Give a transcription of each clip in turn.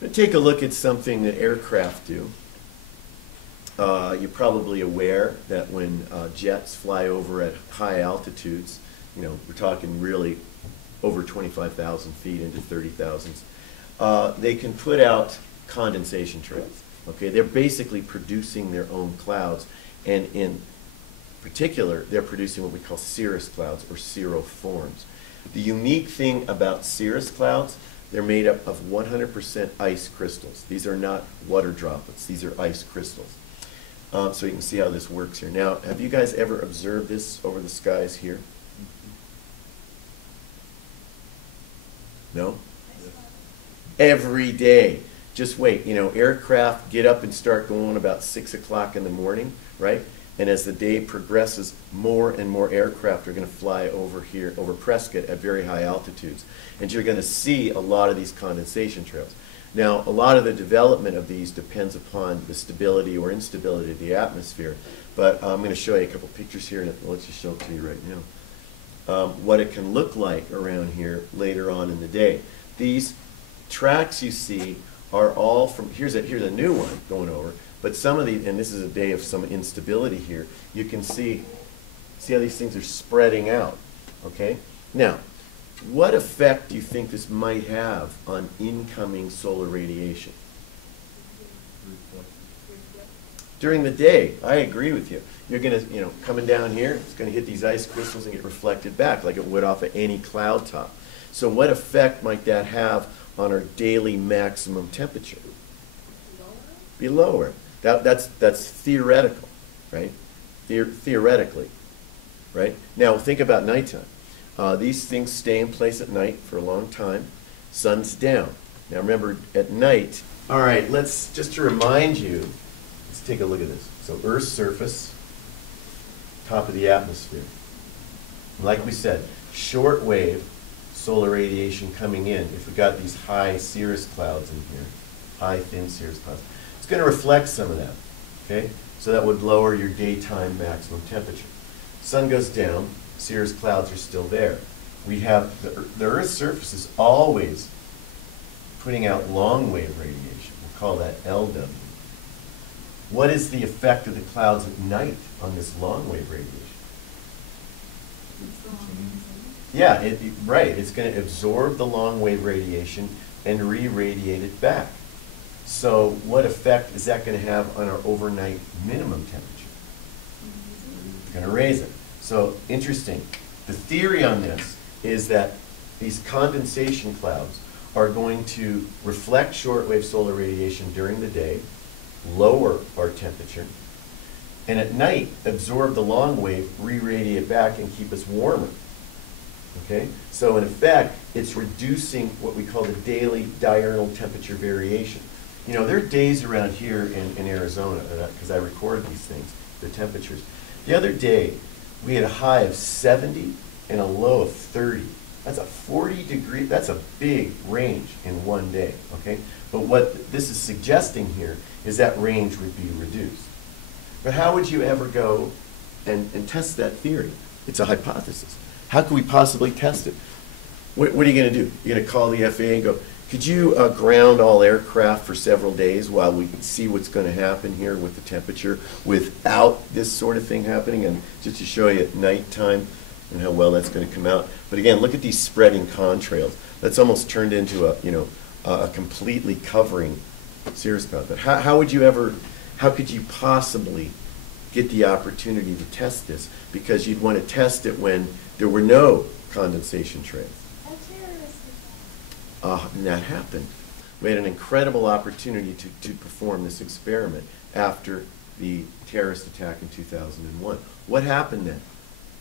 Let's take a look at something that aircraft do. You're probably aware that when jets fly over at high altitudes, we're talking really over 25,000 feet into 30,000s, they can put out condensation trails. Okay, they're basically producing their own clouds, and in particular, they're producing what we call cirrus clouds or cirroforms. The unique thing about cirrus clouds, they're made up of 100% ice crystals. These are not water droplets. These are ice crystals. So you can see how this works here. Now, have you guys ever observed this over the skies here? No? Every day. Just wait. Aircraft get up and start going about 6 o'clock in the morning, right? And as the day progresses, more and more aircraft are going to fly over here, over Prescott at very high altitudes. And you're going to see a lot of these condensation trails. Now, a lot of the development of these depends upon the stability or instability of the atmosphere. But I'm going to show you a couple pictures here, and let's just show it to you right now. What it can look like around here later on in the day. These tracks you see are all from, here's a new one going over, but some of these, and this is a day of some instability here, you can see how these things are spreading out, okay? Now, what effect do you think this might have on incoming solar radiation? During the day, I agree with you. You're going to, coming down here, it's going to hit these ice crystals and get reflected back like it would off of any cloud top. So what effect might that have on our daily maximum temperature? Be lower. That's theoretical, right? Theoretically, right? Now think about nighttime. These things stay in place at night for a long time. Sun's down. Now remember, at night, all right, just to remind you, let's take a look at this. So Earth's surface, top of the atmosphere. Like we said, short wave solar radiation coming in, if we got these high cirrus clouds in here, high thin cirrus clouds, it's going to reflect some of that, okay? So that would lower your daytime maximum temperature. Sun goes down, cirrus clouds are still there. We have, the Earth's surface is always putting out long wave radiation. We'll call that LW. What is the effect of the clouds at night on this long wave radiation? Yeah, right. It's going to absorb the long wave radiation and re-radiate it back. So what effect is that going to have on our overnight minimum temperature? It's going to raise it. So interesting. The theory on this is that these condensation clouds are going to reflect shortwave solar radiation during the day, lower our temperature, and at night absorb the long wave, re-radiate it back, and keep us warmer. Okay? So in effect, it's reducing what we call the daily diurnal temperature variation. There are days around here in Arizona, because I record these things, the temperatures. The other day, we had a high of 70 and a low of 30. That's a 40-degree, that's a big range in one day, okay? But what this is suggesting here is that range would be reduced. But how would you ever go and test that theory? It's a hypothesis. How could we possibly test it? What are you going to do? You're going to call the FAA and go, could you ground all aircraft for several days while we see what's going to happen here with the temperature without this sort of thing happening? And just to show you at nighttime and how well that's going to come out. But again, look at these spreading contrails. That's almost turned into a completely covering cirrus cloud. But how could you possibly get the opportunity to test this? Because you'd want to test it when there were no condensation trails. And that happened. We had an incredible opportunity to perform this experiment after the terrorist attack in 2001. What happened then?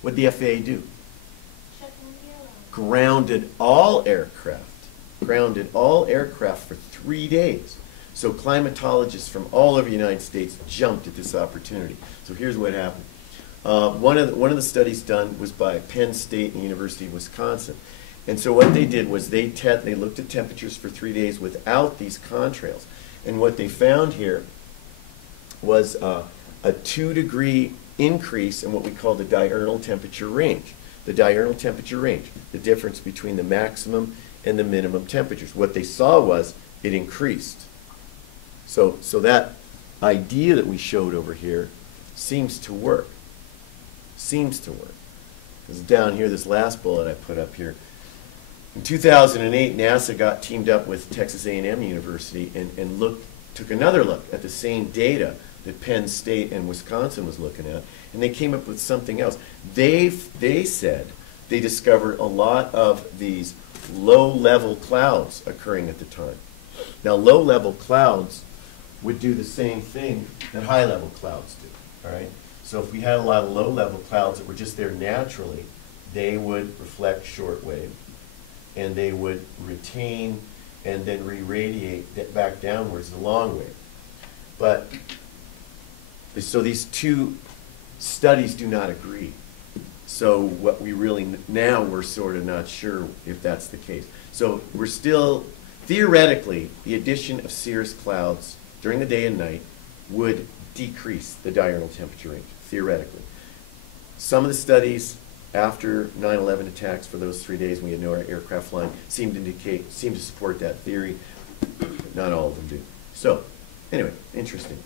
What did the FAA do? Grounded all aircraft. Grounded all aircraft for 3 days. So climatologists from all over the United States jumped at this opportunity. So here's what happened. One of the studies done was by Penn State and the University of Wisconsin. And so what they did was they looked at temperatures for 3 days without these contrails. And what they found here was a 2-degree increase in what we call the diurnal temperature range. The diurnal temperature range, the difference between the maximum and the minimum temperatures. What they saw was it increased. So that idea that we showed over here seems to work. Seems to work. Because down here, this last bullet I put up here, in 2008, NASA teamed up with Texas A&M University and took another look at the same data that Penn State and Wisconsin was looking at, and they came up with something else. They said they discovered a lot of these low-level clouds occurring at the time. Now, low-level clouds would do the same thing that high-level clouds do, all right? So if we had a lot of low-level clouds that were just there naturally, they would reflect shortwave, and they would retain and then re-radiate back downwards the long wave. But, so these two studies do not agree. So what we really, now we're sort of not sure if that's the case. So we're still, theoretically, the addition of cirrus clouds during the day and night would decrease the diurnal temperature range, theoretically. Some of the studies after 9/11 attacks for those 3 days when we had no aircraft flying seem to support that theory. Not all of them do. So, anyway, interesting.